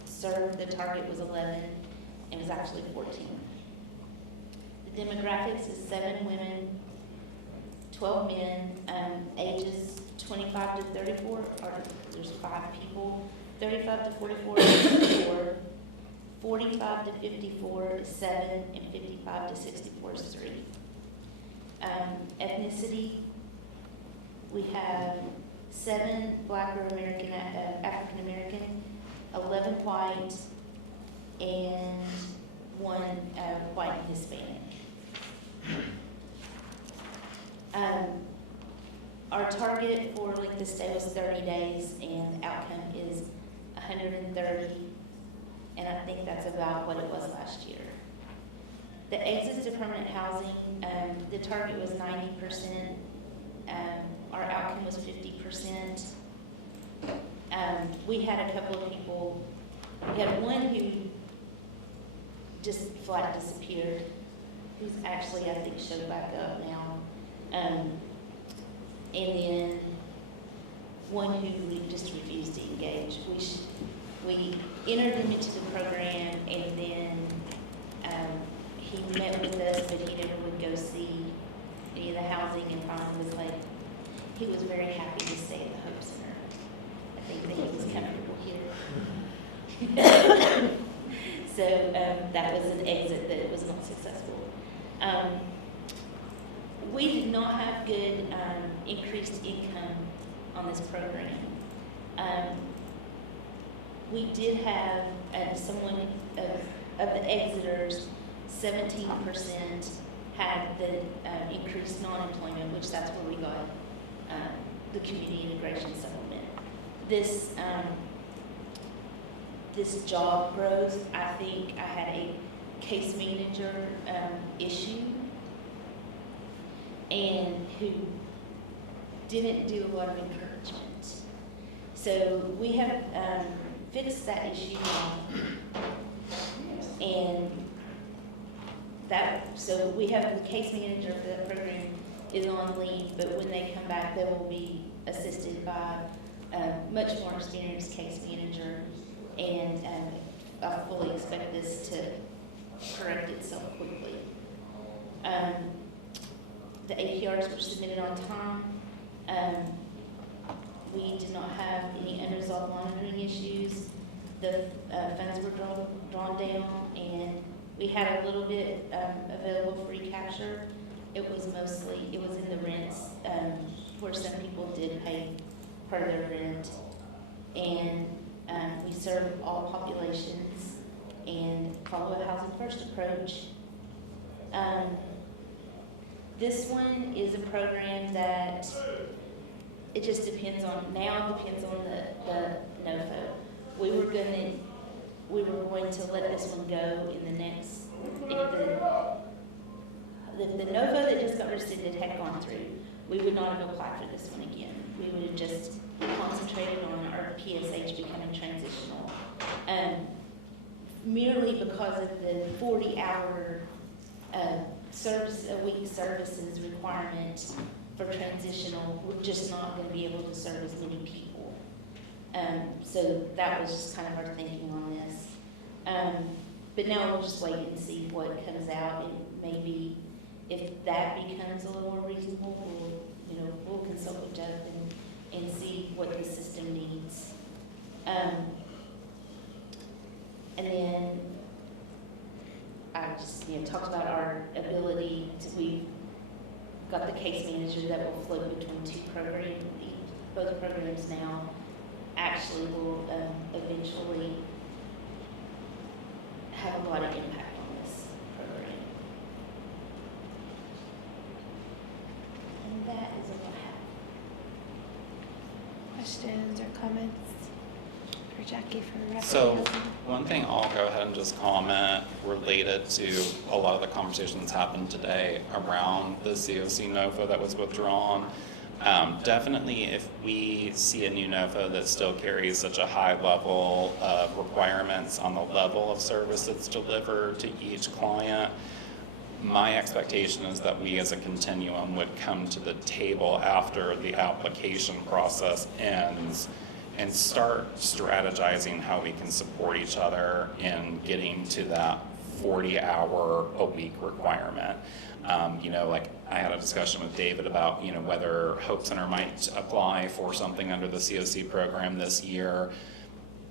served, the target was 11. It was actually 14. The demographics is 7 women, 12 men, ages 25 to 34. There's 5 people. 35 to 44 is 4. 45 to 54 is 7, and 55 to 64 is 3. Ethnicity, we have 7 Black or African American, 11 white, and 1 white and Hispanic. Our target for the stay was 30 days, and the outcome is 130. And I think that's about what it was last year. The exits to permanent housing, the target was 90%. Our outcome was 50%. We had a couple of people, we had one who just flat disappeared, who's actually, I think, showed back up now. And then one who just refused to engage. We entered him into the program, and then he met with us, but he never would go see any of the housing, and finally was he was very happy to stay at the Hope Center. I think that he was comfortable here. So that was an exit that was not successful. We did not have good increased income on this program. We did have someone of the exiters, 17% had the increased non-employment, which that's where we got the community integration supplement. This job growth, I think I had a case manager issue, and who didn't do a lot of encouragement. So we have fixed that issue now. And so we have the case manager for that program is on leave, but when they come back, they will be assisted by a much more experienced case manager. And I fully expect this to correct itself quickly. The APRs were submitted on time. We did not have any unresolved monitoring issues. The funds were drawn down, and we had a little bit available for recapture. It was in the rents, where some people did pay part of their rent. And we serve all populations and follow a housing first approach. This one is a program that it just depends on the NOFO. We were going to let this one go in the next, if the NOFO that just got rescinded had gone through, we would not have applied for this one again. We would have just concentrated on our PSH becoming transitional. Merely because of the 40-hour a week services requirement for transitional, we're just not going to be able to serve as many people. So that was just kind of our thinking on this. But now we'll just wait and see what comes out, and maybe if that becomes a little more reasonable, we'll consult with Jeff and see what the system needs. And then I just talked about our ability to, we've got the case manager that will float between two programs. Both programs now actually will eventually have a lot of impact on this program. And that is all I have. Questions or comments for Jackie for reference? So one thing I'll go ahead and just comment related to a lot of the conversations happened today around the COC NOFO that was withdrawn. Definitely if we see a new NOFO that still carries such a high level of requirements on the level of service that's delivered to each client, my expectation is that we as a continuum would come to the table after the application process ends and start strategizing how we can support each other in getting to that 40-hour-a-week requirement. Like I had a discussion with David about, whether Hope Center might apply for something under the COC program this year,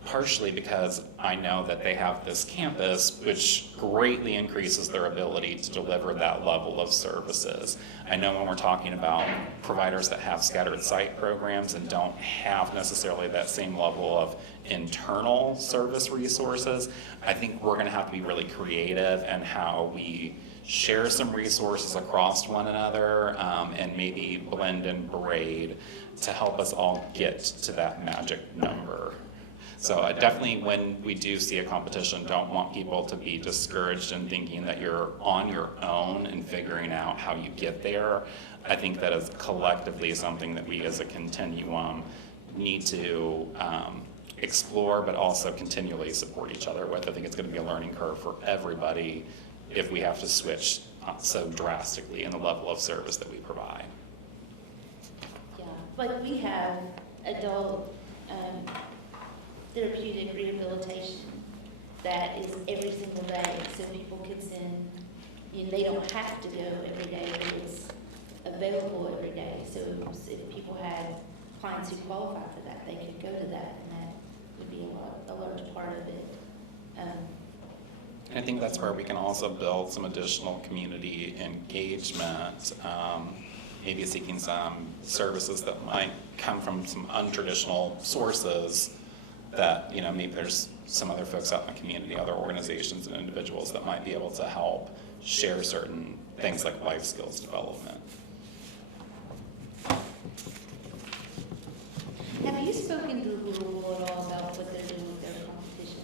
partially because I know that they have this campus which greatly increases their ability to deliver that level of services. I know when we're talking about providers that have scattered site programs and don't have necessarily that same level of internal service resources, I think we're going to have to be really creative in how we share some resources across one another, and maybe blend and braid to help us all get to that magic number. So I definitely, when we do see a competition, don't want people to be discouraged in thinking that you're on your own and figuring out how you get there. I think that is collectively something that we as a continuum need to explore, but also continually support each other with. I think it's going to be a learning curve for everybody if we have to switch so drastically in the level of service that we provide. Yeah, like we have adult therapeutic rehabilitation that is every single day, so people can send, they don't have to go every day, but it's available every day. So if people had clients who qualify for that, they could go to that, and that would be a large part of it. I think that's where we can also build some additional community engagement, maybe seeking some services that might come from some untraditional sources that, maybe there's some other folks out in the community, other organizations and individuals that might be able to help share certain things like life skills development. Have you spoken to Google at all about what they're doing with their competition?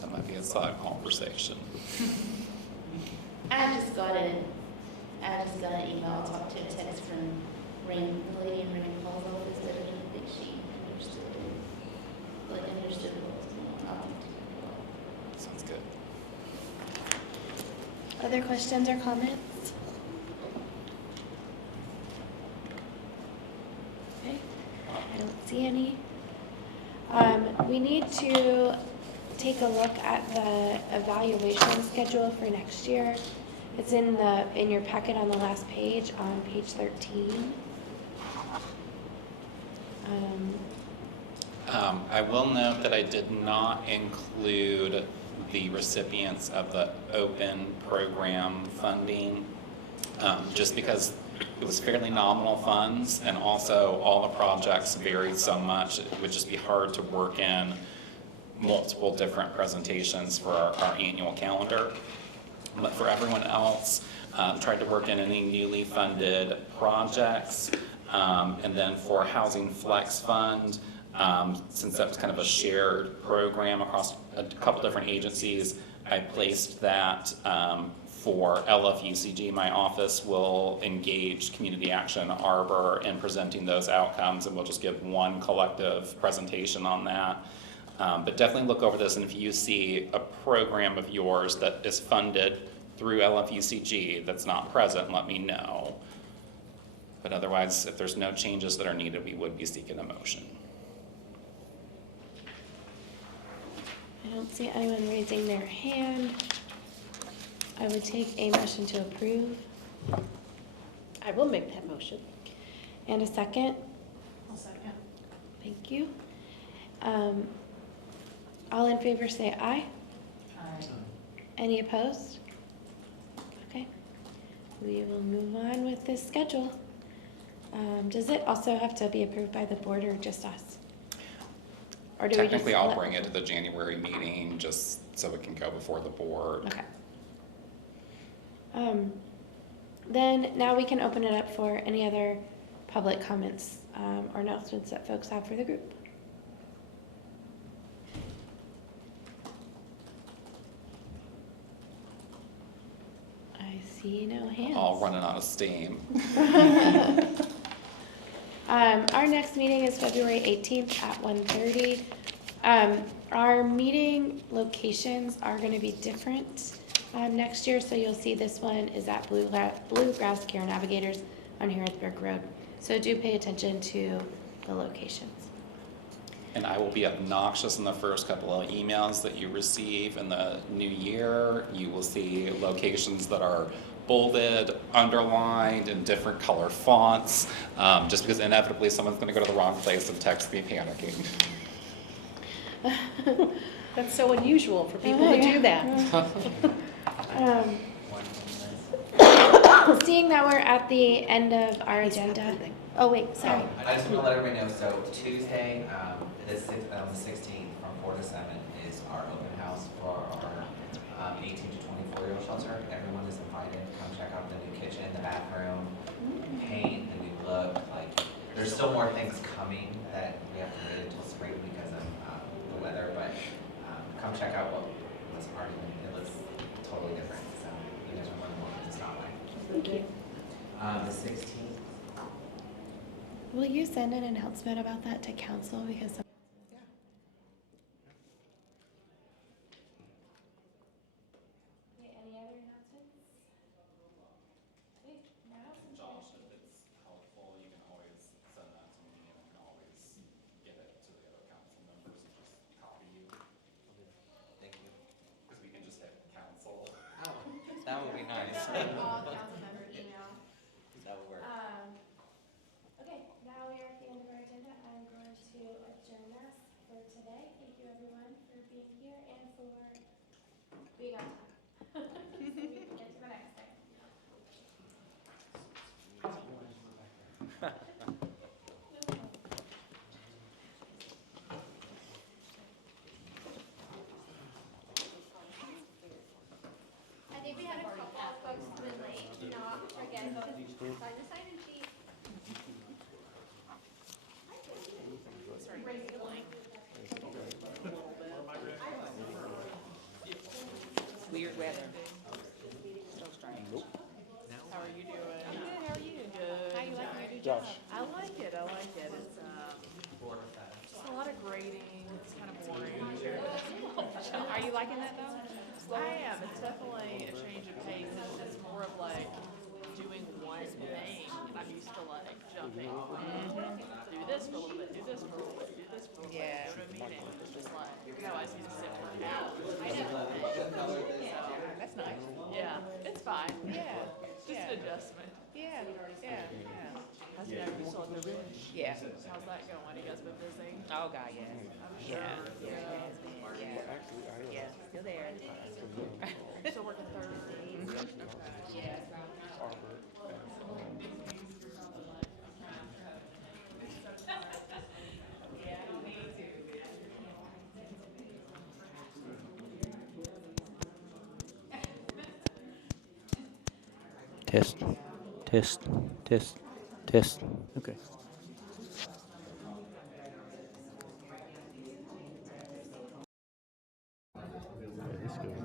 That might be a side conversation. I just got an email, I talked to a text from the lady in Rand Paul's office that I didn't think she understood what was going on. Sounds good. Other questions or comments? Okay, I don't see any. We need to take a look at the evaluation schedule for next year. It's in your packet on the last page, on page 13. I will note that I did not include the recipients of the open program funding, just because it was fairly nominal funds, and also all the projects varied so much, it would just be hard to work in multiple different presentations for our annual calendar. But for everyone else, tried to work in any newly funded projects, and then for Housing Flex Fund, since that was kind of a shared program across a couple different agencies, I placed that for LFUCG. My office will engage Community Action Arbor in presenting those outcomes, and we'll just give one collective presentation on that. But definitely look over this, and if you see a program of yours that is funded through LFUCG that's not present, let me know. But otherwise, if there's no changes that are needed, we would be seeking a motion. I don't see anyone raising their hand. I would take a motion to approve. I will make that motion. And a second. I'll second. Thank you. All in favor say aye. Aye. Any opposed? Okay. We will move on with this schedule. Does it also have to be approved by the board or just us? Or do we just Technically, I'll let- bring it to the January meeting just so it can go before the board. Okay. Then now we can open it up for any other public comments or announcements that folks have for the group. I see no hands. All running out of steam. Our next meeting is February 18th at 1:30. Our meeting locations are going to be different next year, so you'll see this one is at Bluegrass Care Navigators on Harrisburg Road. So do pay attention to the locations. And I will be obnoxious in the first couple of emails that you receive in the new year. You will see locations that are bolded, underlined, in different color fonts, just because inevitably someone's going to go to the wrong place and text me panicking. That's so unusual for people to do that. Seeing that we're at the end of our agenda. Oh, wait, sorry. I just want to let everybody know, so Tuesday, the 16th, from 4 to 7 is our open house for our 18 to 24-year-old shelter. Everyone is invited. Come check out the new kitchen, the bathroom, paint, the new look. Like, there's still more things coming that we have to wait until spring because of the weather, but come check out what's already been. It looks totally different, so you guys are more than welcome to stop by. Thank you. The 16th. Will you send an announcement about that to council? Because any other announcements? Josh, if it's helpful, you can always send that to me, and I can always get it to the other council members and just copy you. Thank you. Because we can just hit council. Oh, that would be nice. All council member email. That would work. Okay, now we are at the end of our agenda. I'm going to adjourn us for today. Thank you everyone for being here and for being on time. So we can get to the next thing. I think we had a couple of folks come in late, do not forget to sign the sign-in sheet. Weird weather. are you doing? I'm good, how are you? Good. How you liking your new Josh. job? I like it. It's just a lot of grading. It's kind of boring. Are you liking that though? I am. It's definitely a change of pace. It's more of like doing one thing, and I'm used to like jumping. Do this for a little bit. Do this for a little bit. Do this for a little Yeah. bit. Go to a meeting. It's just like no, I just need to sit for an hour. So That's nice. yeah, it's fine. Yeah. It's just an adjustment. Yeah, yeah, yeah. How's that? You still at the ridge? Yeah. How's that going? You guys been busy? Oh God, yeah. I'm Yeah, sure. yeah, it has been. Yeah, Actually, I yeah, still there. Still working Thursdays. Yeah. Arbor. Test, test, test, test. Okay. Yeah, this goes.